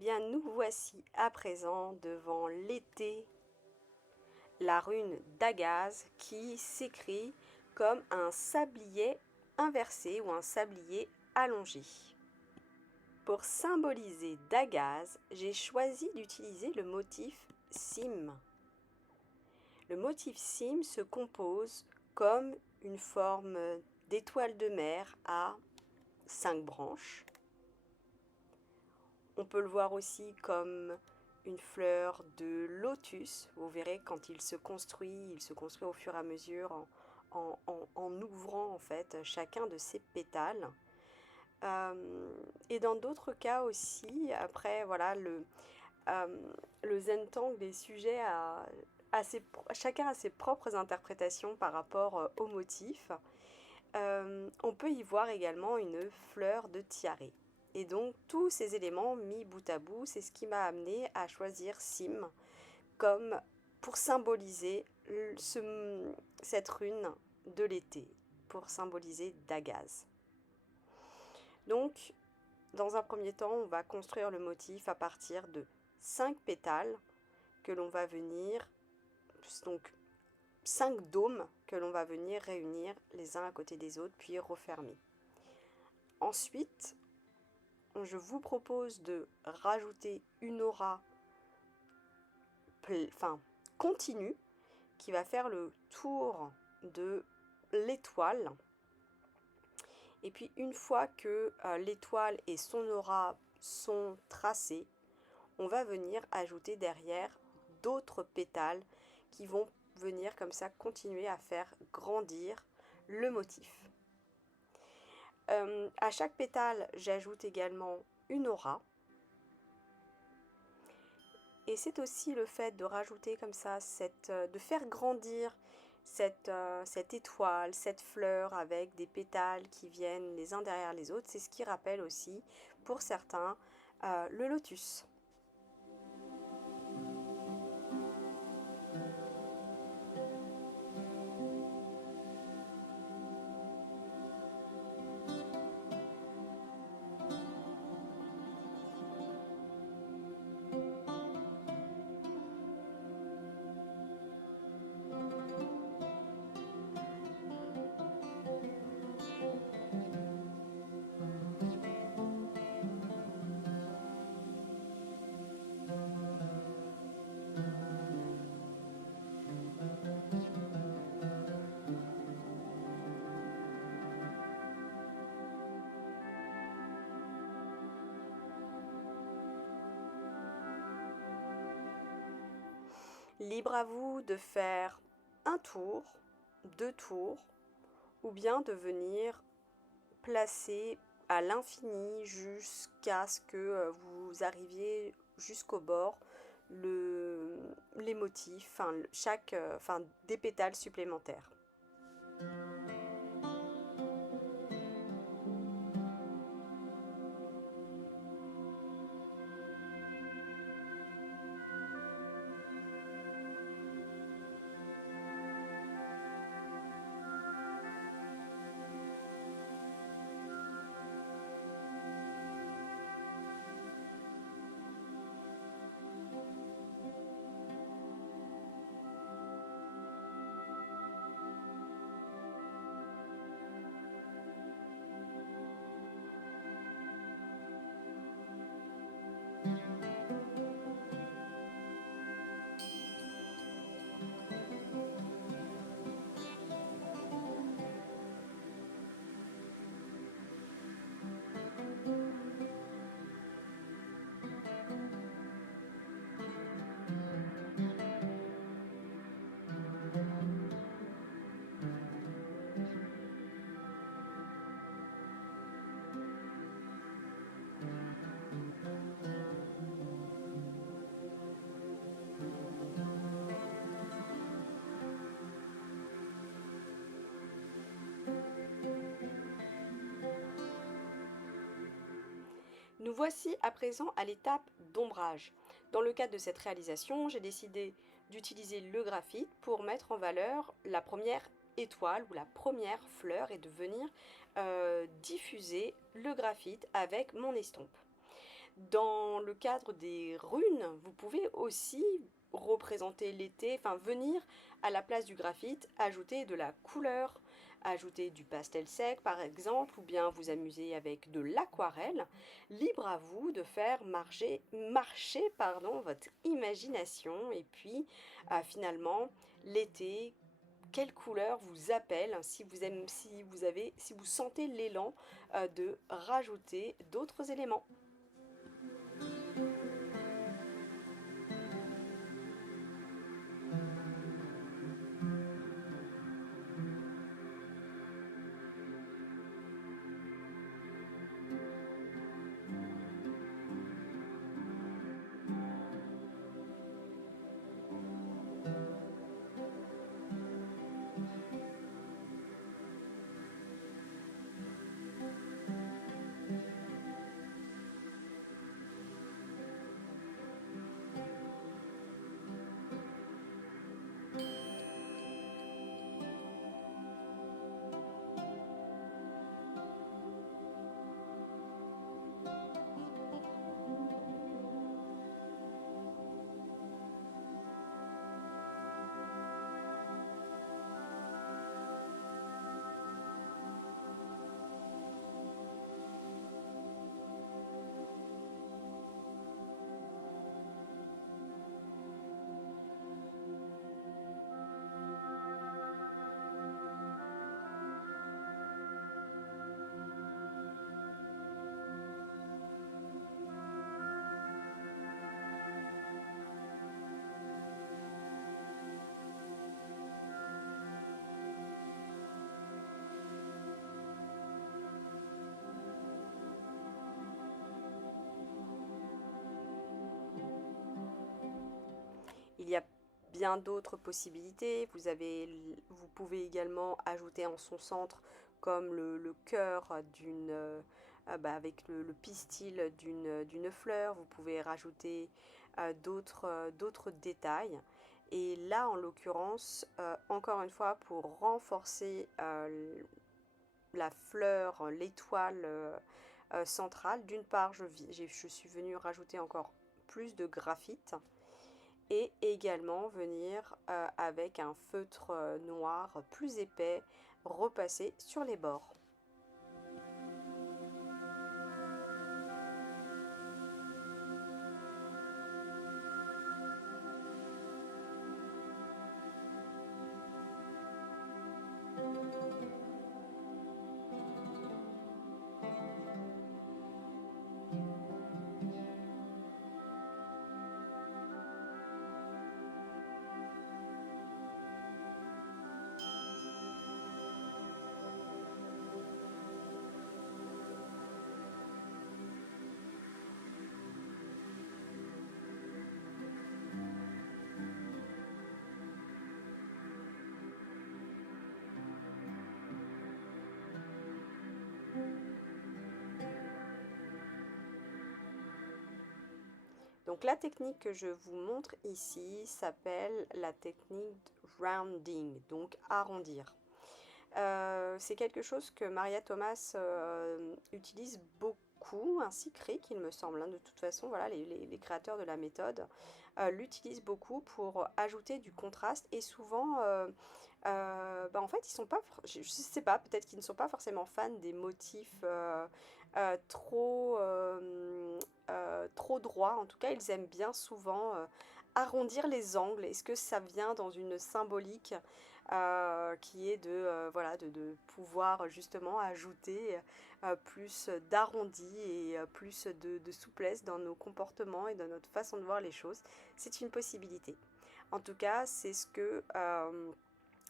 Eh bien, nous voici à présent devant l'été, la rune d'Agaz qui s'écrit comme un sablier inversé ou un sablier allongé. Pour symboliser Dagaz, j'ai choisi d'utiliser le motif cime. Le motif cime se compose comme une forme d'étoile de mer à 5 branches. On peut le voir aussi comme une fleur de lotus. Vous verrez quand il se construit au fur et à mesure en ouvrant en fait chacun de ses pétales. Et dans d'autres cas aussi, après voilà, le Zentangle est sujet chacun a ses propres interprétations par rapport au motif. On peut y voir également une fleur de tiare. Et donc tous ces éléments mis bout à bout, c'est ce qui m'a amené à choisir Sim comme pour symboliser cette rune de l'été, pour symboliser Dagaz. Donc, dans un premier temps, on va construire le motif à partir de 5 pétales que l'on va venir, donc 5 dômes que l'on va venir réunir les uns à côté des autres, puis refermer. Ensuite, je vous propose de rajouter une aura continue qui va faire le tour de l'étoile. Et puis une fois que l'étoile et son aura sont tracés, on va venir ajouter derrière d'autres pétales qui vont venir comme ça continuer à faire grandir le motif. À chaque pétale, j'ajoute également une aura. Et c'est aussi le fait de rajouter comme ça, de faire grandir cette étoile, cette fleur avec des pétales qui viennent les uns derrière les autres. C'est ce qui rappelle aussi, pour certains, le lotus. Libre à vous de faire un tour, 2 tours, ou bien de venir placer à l'infini jusqu'à ce que vous arriviez jusqu'au bord les motifs, des pétales supplémentaires. Nous voici à présent à l'étape d'ombrage. Dans le cadre de cette réalisation, j'ai décidé d'utiliser le graphite pour mettre en valeur la première étoile ou la première fleur et de venir diffuser le graphite avec mon estompe. Dans le cadre des runes, vous pouvez aussi représenter l'été, enfin venir à la place du graphite, ajouter de la couleur, ajouter du pastel sec par exemple, ou bien vous amuser avec de l'aquarelle. Libre à vous de faire marcher votre imagination et puis finalement l'été, quelle couleur vous appelle si vous aimez, si vous sentez l'élan de rajouter d'autres éléments. Il y a bien d'autres possibilités. Vous pouvez également ajouter en son centre comme le cœur avec le pistil d'une fleur. Vous pouvez rajouter d'autres détails. Et là, en l'occurrence, encore une fois, pour renforcer la fleur, l'étoile centrale, d'une part, je suis venue rajouter encore plus de graphite et également venir avec un feutre noir plus épais repasser sur les bords. Donc la technique que je vous montre ici s'appelle la technique rounding, donc arrondir. C'est quelque chose que Maria Thomas utilise beaucoup, ainsi que Rick, il me semble. Hein. De toute façon, voilà, les créateurs de la méthode l'utilisent beaucoup pour ajouter du contraste et souvent, en fait, ils sont pas, je sais pas, peut-être qu'ils ne sont pas forcément fans des motifs trop droits. En tout cas, ils aiment bien souvent arrondir les angles. Est-ce que ça vient dans une symbolique qui est voilà, de pouvoir justement ajouter plus d'arrondi et plus de souplesse dans nos comportements et dans notre façon de voir les choses. C'est une possibilité. En tout cas, c'est ce que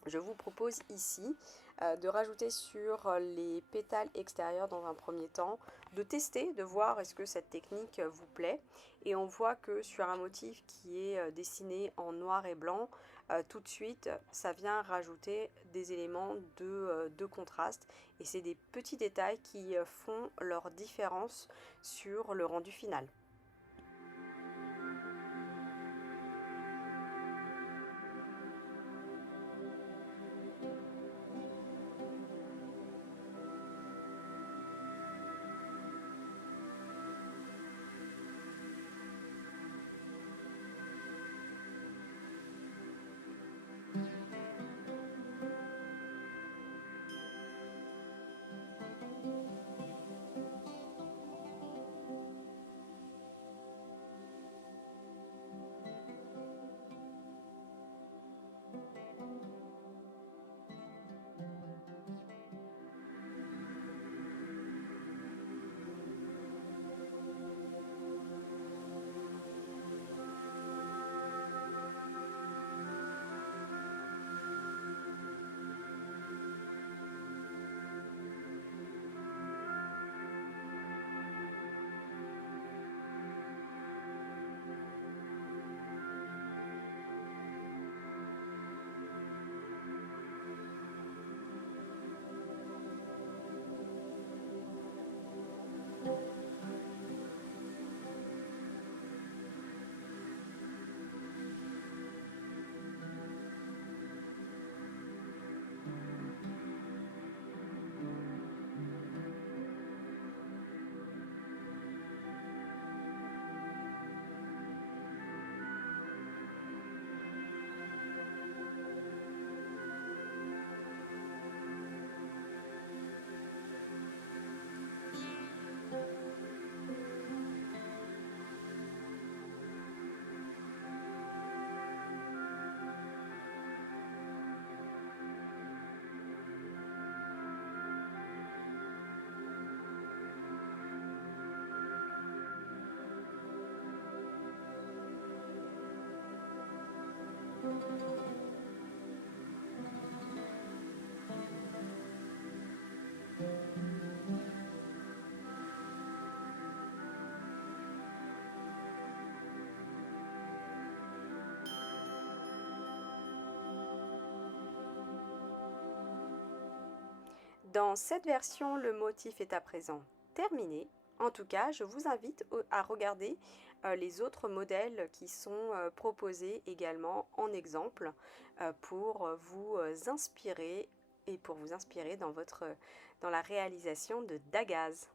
je vous propose ici, de rajouter sur les pétales extérieurs dans un premier temps, de tester, de voir est-ce que cette technique vous plaît. Et on voit que sur un motif qui est dessiné en noir et blanc, tout de suite, ça vient rajouter des éléments de contraste. Et c'est des petits détails qui font leur différence sur le rendu final. Dans cette version, le motif est à présent terminé. En tout cas, je vous invite à regarder les autres modèles qui sont proposés également en exemple pour vous inspirer et pour vous inspirer dans la réalisation de Dagaz.